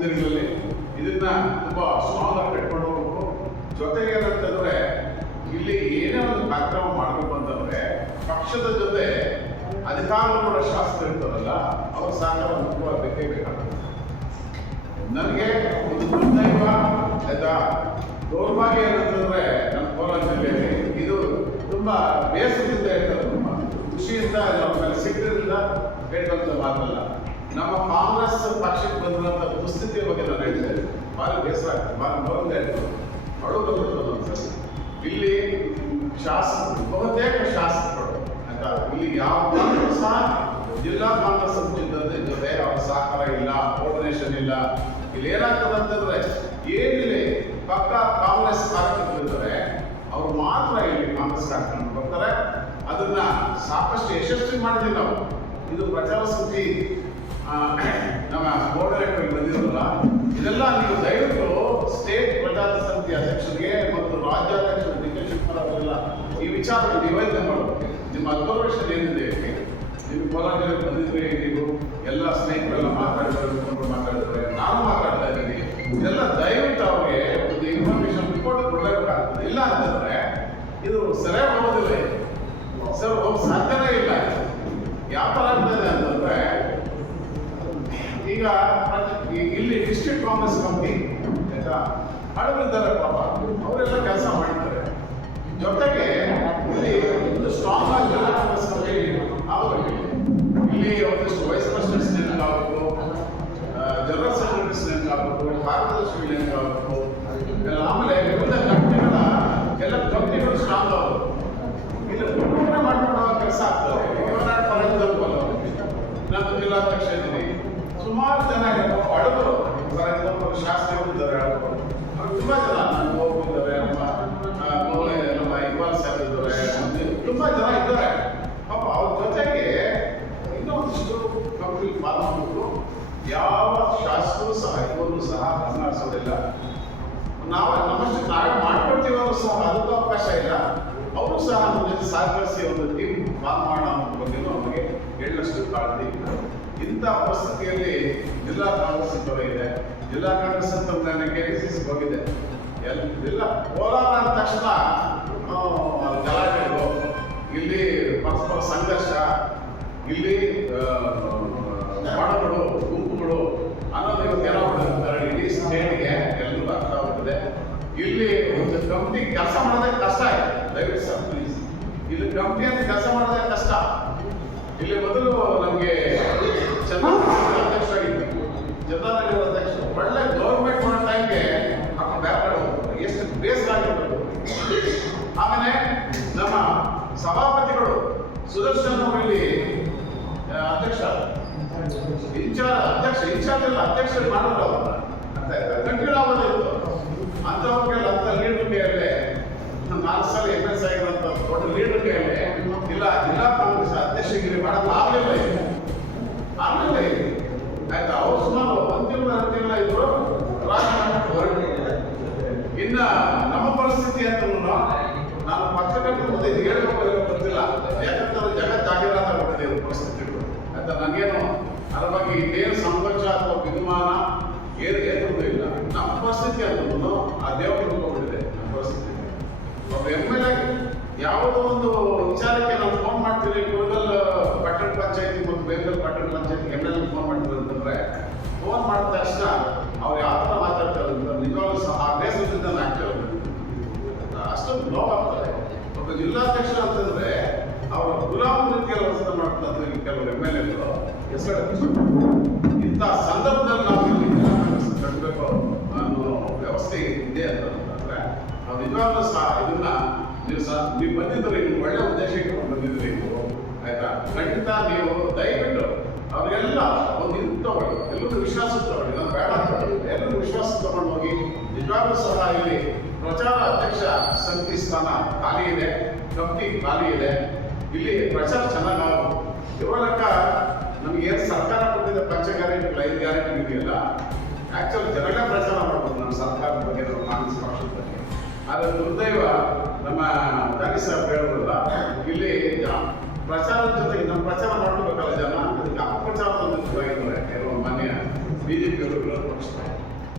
ದಿನಗಳಲ್ಲಿ ಇದನ್ನ ತುಂಬಾ ಸ್ಟ್ರಾಂಗ್ ಆಗಿ ಇಟ್ಕೊಂಡು ಹೋಗ್ಬೇಕು. ಜೊತೆಗೆ ಏನಂತಂದ್ರೆ ಇಲ್ಲಿ ಏನೇ ಒಂದು ಕಾರ್ಯಕ್ರಮ ಮಾಡಬೇಕು ಅಂತಂದ್ರೆ ಪಕ್ಷದ ಜೊತೆ ಅಧಿಕಾರಗಳ ಶಾಸ್ತ್ರ ಇರ್ತಾರಲ್ಲ ಅವ್ರ ಸಹಕಾರ ಮುಖ್ಯವಾಗಿ ಬೇಕೇ ಬೇಕಾಗ್ತದೆ. ನನಗೆ ಒಂದು ದುರ್ದೈವ ಆಯ್ತಾ ದೌರ್ಭಾಗ್ಯ ಏನಂತಂದ್ರೆ ನಮ್ಮ ಕೋಲಾರ ಜಿಲ್ಲೆಯಲ್ಲಿ ಇದು ತುಂಬಾ ಬೇಸರದಿಂದ ಹೇಳ್ತಾರೆ, ತುಂಬ ಖುಷಿಯಿಂದ ನಮ್ಮ ಮೇಲೆ ಸಿಟ್ಟಿನಿಂದ ಹೇಳುವಂತ ಮಾತಲ್ಲ. ನಮ್ಮ ಕಾಂಗ್ರೆಸ್ ಪಕ್ಷಕ್ಕೆ ಬಂದಿರುವಂಥ ದುಸ್ಥಿತಿಯ ಬಗ್ಗೆ ನಾನು ಹೇಳ್ತೇನೆ. ಭಾಳ ಬೇಸರ ಆಗ್ತದೆ, ಭಾಳ ನೋವಿಂದ ಹೇಳ್ತದೆ, ಅಳು ಬಂದಿರ್ತದೆ ಒಂದ್ಸರಿ. ಇಲ್ಲಿ ಬಹುತೇಕ ಶಾಸಕರು ಆಯ್ತಾ ಇಲ್ಲಿ ಯಾವ ಸಹ ಜಿಲ್ಲಾ ಕಾಂಗ್ರೆಸ್ ಜೊತೆ ಅವ್ರ ಸಹಕಾರ ಇಲ್ಲ, ಕೋರ್ಡಿನೇಷನ್ ಇಲ್ಲ. ಇಲ್ಲಿ ಏನಾಗ್ತದೆ ಅಂತಂದ್ರೆ ಏನಿಲ್ಲ ಪಕ್ಕ ಕಾಂಗ್ರೆಸ್ ಕಾರ್ಯಕರ್ತರಿರ್ತಾರೆ, ಅವ್ರು ಮಾತ್ರ ಇಲ್ಲಿ ಕಾಂಗ್ರೆಸ್ ಕಾರ್ಯಕ್ರಮ ಬರ್ತಾರೆ. ಅದನ್ನ ಸಾಕಷ್ಟು ಯಶಸ್ವಿ ಮಾಡಿದ್ವಿ ನಾವು. ಇದು ಪ್ರಚಾರ ಸಮಿತಿ ನಮ್ಮ ಕೋರ್ಡಿನೇಟರ್ ಬಂದಿರಲ್ಲ, ಇದೆಲ್ಲ ನೀವು ದಯವಿಟ್ಟು ಸ್ಟೇಟ್ ಪ್ರಚಾರ ಸಮಿತಿ ಅಧ್ಯಕ್ಷರಿಗೆ ಮತ್ತು ರಾಜ್ಯಾಧ್ಯಕ್ಷರು ಡಿ.ಕೆ. ಶಿವಕುಮಾರ್ ಅವರೆಲ್ಲ ಈ ವಿಚಾರ ನಿವೇದನೆ ಮಾಡಬೇಕು. ನಿಮ್ಮ ಅಬ್ಸರ್ವೇಷನ್ ಏನಿದೆ, ನೀವು ಕೋಲಾರ ಜಿಲ್ಲೆಗೆ ಬಂದಿದ್ರೆ ನೀವು ಎಲ್ಲ ಸ್ನೇಹಿತರೆಲ್ಲ ಮಾತಾಡಿದ್ರೆ ನಾನು ಮಾತಾಡ್ತಾ ಇದ್ದೀನಿ, ಇದೆಲ್ಲ ದಯವಿಟ್ಟು ಅವ್ರಿಗೆ ಒಂದು ಇನ್ಫಾರ್ಮೇಶನ್ ರಿಪೋರ್ಟ್ ಕೊಡಲೇಬೇಕಾಗ್ತದೆ. ಇಲ್ಲ ಅಂತಂದ್ರೆ ಇದು ಸರಿಯಾಗಿ ಹೋಗೋದಿಲ್ಲ ಸರ್, ಹೋಗಿ ಸಾಧ್ಯನೇ ಇಲ್ಲ. ಯಾವ ಥರ ಆಗ್ತದೆ ಅಂತಂದ್ರೆ ಈಗ ಇಲ್ಲಿ ಡಿಸ್ಟ್ರಿಕ್ಟ್ ಕಾಂಗ್ರೆಸ್ ಕಮಿಟಿ ಆಯ್ತಾ ಹಡಗಿದ್ದಾರೆ, ಪಾಪ ಅವರೆಲ್ಲ ಕೆಲಸ ಮಾಡಿದ್ದಾರೆ. ಜೊತೆಗೆ ಇಲ್ಲಿ ಒಂದು ಸ್ಟ್ರಾಂಗ್ ಆಗಿ ಜಿಲ್ಲಾ ಕಾಂಗ್ರೆಸ್ ಕಮಿಟಿ ಆಗಬೇಕು. ಇಲ್ಲಿ ಒಂದಿಷ್ಟು ವೈಸ್ ಪ್ರೆಸಿಡೆಂಟ್ಸ್ ನೇಮಕ ಆಗಬೇಕು, ಜನರಲ್ ಸೆಕ್ರೆಟರೀಸ್ ನೇಮಕ ಆಗಬೇಕು, ಕಾರ್ಯದರ್ಶಿಗಳು ನೇಮಕ ಆಗಬೇಕು. ಆಮೇಲೆ ವಿವಿಧ ಕಂಪನಿಗಳ ಎಲ್ಲ ಕಂಪನಿಗಳು ಸ್ಟ್ರಾಂಗ್ ಆಗಬೇಕು. ಇಲ್ಲಿ ಪೂರ್ಣ ಮಾಡ್ಕೊಂಡು ಕೆಲಸ ಆಗ್ತದೆ. ನಾನು ಜಿಲ್ಲಾಧ್ಯಕ್ಷ ಇದ್ದೀನಿ, ಸುಮಾರು ಜನ ಅಡುಗರು ಶಾಸ್ತ್ರಿಗಳು ಇದ್ದಾರೆ, ಅವ್ರು ತುಂಬ ಜನ ನನ್ನ ಹೋಗಿದ್ದಾರೆ, ನಮ್ಮ ಇಕ್ಬಾಲ್ ಸಾಹೇಬ್ ಇದ್ದಾರೆ, ತುಂಬ ಜನ ಇದ್ದಾರೆ. ಪಾಪ ಅವ್ರ ಜೊತೆಗೆ ಇನ್ನೊಂದಿಷ್ಟು ಕಂಪ್ನಿ ಮಾಡಬೇಕು. ಯಾವ ಶಾಸಕರು ಸಹ ಇವರು ಸಹ ಗಮನಿಸೋದಿಲ್ಲ. ನಾವು ನಮ್ಮಷ್ಟು ನಾವೇ ಮಾಡ್ಕೊಡ್ತೀವೋ ಸಹ ಅದಕ್ಕೂ ಅವಕಾಶ ಇಲ್ಲ. ಅವರು ಸಹ ನಮ್ಮ ಜೊತೆ ಸಹಕರಿಸಿ ಒಂದು ಟೀಮ್ ಫಾರ್ಮ್ ಮಾಡೋ ಬಗ್ಗೆ ನಮಗೆ ಹೇಳಷ್ಟು ಕಾಳಜಿ. ಇಂಥ ಪರಿಸ್ಥಿತಿಯಲ್ಲಿ ಜಿಲ್ಲಾ ಕಾಂಗ್ರೆಸ್ ಇದೆ. ಜಿಲ್ಲಾ ಕಾಂಗ್ರೆಸ್ ಅಂತ ನಾನು KPCC ಹೋಗಿದೆ. ಎಲ್ಲ ಕೋಲಾರ ಅಂದ ತಕ್ಷಣ ಗಲಾಟೆಗಳು, ಇಲ್ಲಿ ಪರಸ್ಪರ ಸಂಘರ್ಷ, ಇಲ್ಲಿ ಮಾಡಗಳು, ಗುಂಪುಗಳು ಅನ್ನೋದು ಇವತ್ತು ಏನಾಗ್ಬಿಡುತ್ತೆ ಇಡೀ ಸ್ಟೇಟ್ಗೆ ಎಲ್ಲರೂ ಅರ್ಥ ಆಗ್ತದೆ. ಇಲ್ಲಿ ಒಂದು ಕಂಪ್ನಿ ಕೆಲಸ ಮಾಡೋದೇ ಕಷ್ಟ ಇದೆ. ದಯವಿಟ್ಟು ಸರ್ ಪ್ಲೀಸ್, ಇಲ್ಲಿ ಕಂಪ್ನಿ ಅಂತ ಕೆಲಸ ಮಾಡೋದೇ ಕಷ್ಟ. ಇಲ್ಲಿ ಮೊದಲು ನಮಗೆ ಚಂದ್ರನಗರ ಅಧ್ಯಕ್ಷ ಆಗಿತ್ತು, ಚಂದ್ರನಗರ ಅಧ್ಯಕ್ಷ ಒಳ್ಳೆ ಗೌರ್ಮೆಂಟ್ ಮಾಡೋ ಟೈಮ್ಗೆ ಎಷ್ಟು ಬೇಸರ ಆಗಿರ್ಬೇಕು. ಆಮೇಲೆ ನಮ್ಮ ಸಭಾಪತಿಗಳು ಸುದರ್ಶನ್ ಅವರು ಇಲ್ಲಿ ಅಧ್ಯಕ್ಷ ಇನ್ಚಾರ್ಜ್ ಎಲ್ಲ ಅಧ್ಯಕ್ಷ ಮಾಡೋದು ಅವ್ರನ್ನ ಕಂಟಿನ್ಯೂ ಆಗೋದಿತ್ತು. ಅಂಥವ್ರಿಗೆಲ್ಲ ಅಂಥ ಲೀಡರ್ ಕೈಯಲ್ಲೇ 4 ಸಲ MS ಆಗಿರೋಂಥ ದೊಡ್ಡ ಲೀಡರ್ ಕೈಯಲ್ಲೇ ಇಲ್ಲ ಜಿಲ್ಲಾ ಕಾಂಗ್ರೆಸ್ ಅಧ್ಯಕ್ಷಗಿರಿ ಮಾಡೋದು ಆಗಲಿಲ್ಲ ಆಯ್ತಾ. ಅವ್ರು ಸುಮಾರು 1 ತಿಂಗಳ ಇದ್ರು, ಇನ್ನು ನಮ್ಮ ಪರಿಸ್ಥಿತಿ ಅಂತ ನಾನು ಪತ್ರಕರ್ತರ ಮುಂದೆ ಇದು ಹೇಳ್ಬೇಕು ಗೊತ್ತಿಲ್ಲ, ಯಾಕಂತಂದ್ರೆ ಜಗತ್ತಾಗಿರಾದ ಕೊಟ್ಟಿದೆ ಪರಿಸ್ಥಿತಿಗಳು ಆಯ್ತಾ. ನನಗೇನು ಅದ್ರ ಬಗ್ಗೆ ಇದೇನು ಸಂಘರ್ಷ ಅಥವಾ ವಿದ್ಯಮಾನ ಏನೂ ಇಲ್ಲ. ನಮ್ಮ ಪರಿಸ್ಥಿತಿ ಅಂತ ಆ ದೇವರು ಹೋಗ್ಬಿಟ್ಟಿದೆ. ನಮ್ಮ ಪರಿಸ್ಥಿತಿ ಒಬ್ಬ MLA ಯಾವುದೋ ಒಂದು ವಿಚಾರಕ್ಕೆ ನಾವು ಫೋನ್ ಮಾಡ್ತೀವಿ, ಕುರುಗಲ್ ಪಟ್ಟಣ ಪಂಚಾಯತಿ ಮತ್ತು ಬೇಗಲ್ ಪಟ್ಟಣ ಪಂಚಾಯತಿ MLA ಫೋನ್ ಮಾಡ್ತೀವಿ ಅಂತಂದ್ರೆ ಫೋನ್ ಮಾಡಿದ ತಕ್ಷಣ ಅವ್ರು ಯಾವ ಥರ ಮಾತಾಡ್ತಾರೆ ಅಂತ ನಿಜವಾಗ್ಲೂ ಸಹ ಆ ಬೇಸರದಿಂದ ಆಗ್ತಾರೆ. ಅಷ್ಟೊಂದು ನೋವಾಗ್ತದೆ. ಒಬ್ಬ ಜಿಲ್ಲಾಧ್ಯಕ್ಷ ಅಂತಂದ್ರೆ ಅವರ ಗುಲಾಮ ಕೆಲಸ ಮಾಡ್ತಾರೆ ಕೆಲವರು MLAಗಳು ಹೆಸರು. ಇಂಥ ಸಂದರ್ಭದಲ್ಲಿ ನಾವು ಕಟ್ಟಬೇಕು ಅನ್ನೋ ವ್ಯವಸ್ಥೆ ಇದೆ ಅಂತಂದ್ರೆ ನಾವು ನಿಜವಾಗ್ಲೂ ಸಹ ಇದನ್ನ ನೀವು ಬಂದಿದ್ರಿ, ನೀವು ಒಳ್ಳೆ ಉದ್ದೇಶ ಇಟ್ಕೊಂಡು ಬಂದಿದ್ರಿ ನೀವು ಆಯ್ತಾ. ಖಂಡಿತ ನೀವು ದಯವಿಟ್ಟು ಅವರಿಗೆಲ್ಲ ಒಂದು ಇದು ತಗೊಳ್ಳಿ, ಎಲ್ಲರೂ ವಿಶ್ವಾಸ ತಗೊಳ್ಳಿ. ನಾನು ಬೇಡ ಎಲ್ಲರೂ ವಿಶ್ವಾಸ ತಗೊಂಡು ಹೋಗಿ ನಿಜವಾಗ್ಲೂ ಸಹ ಇಲ್ಲಿ ಪ್ರಚಾರ ಅಧ್ಯಕ್ಷ ಸಮಿತಿ ಸ್ಥಾನ ಖಾಲಿ ಇದೆ, ಕಮಿಟಿ ಖಾಲಿ ಇದೆ. ಇಲ್ಲಿ ಪ್ರಚಾರ ಚೆನ್ನಾಗಿ ಇರೋ ಲೆಕ್ಕ ನಮ್ಗೆ ಏನು ಸರ್ಕಾರ ಕೊಟ್ಟಿದೆ ಪಂಚ ಗ್ಯಾರಂಟಿಗಳು 5 ಗ್ಯಾರಂಟಿ ಇದೆಯಲ್ಲ, ಆಕ್ಚುಲಿ ಜನಗಳೇ ಪ್ರಚಾರ ಮಾಡ್ಬೋದು ನಮ್ಮ ಸರ್ಕಾರದ ಬಗ್ಗೆ, ನಮ್ಮ ಕಾಂಗ್ರೆಸ್ ಪಕ್ಷದ ಬಗ್ಗೆ. ಆದರೆ ದುರ್ದೈವ ನಮ್ಮ ದಾನಿ ಸಾಹೇಬ್ ಹೇಳೋದಿಲ್ಲ, ಇಲ್ಲಿ ಪ್ರಚಾರದ ಜೊತೆಗೆ ನಮ್ಮ ಪ್ರಚಾರ ಮಾಡ್ಕೋಬೇಕಲ್ಲ ಜನ, ಅದಕ್ಕೆ ಅಪಪ್ರಚಾರ ಕೆಲವು ಮಾನ್ಯ ಬಿಜೆಪಿಯವರು ವಿರೋಧ ಪಕ್ಷ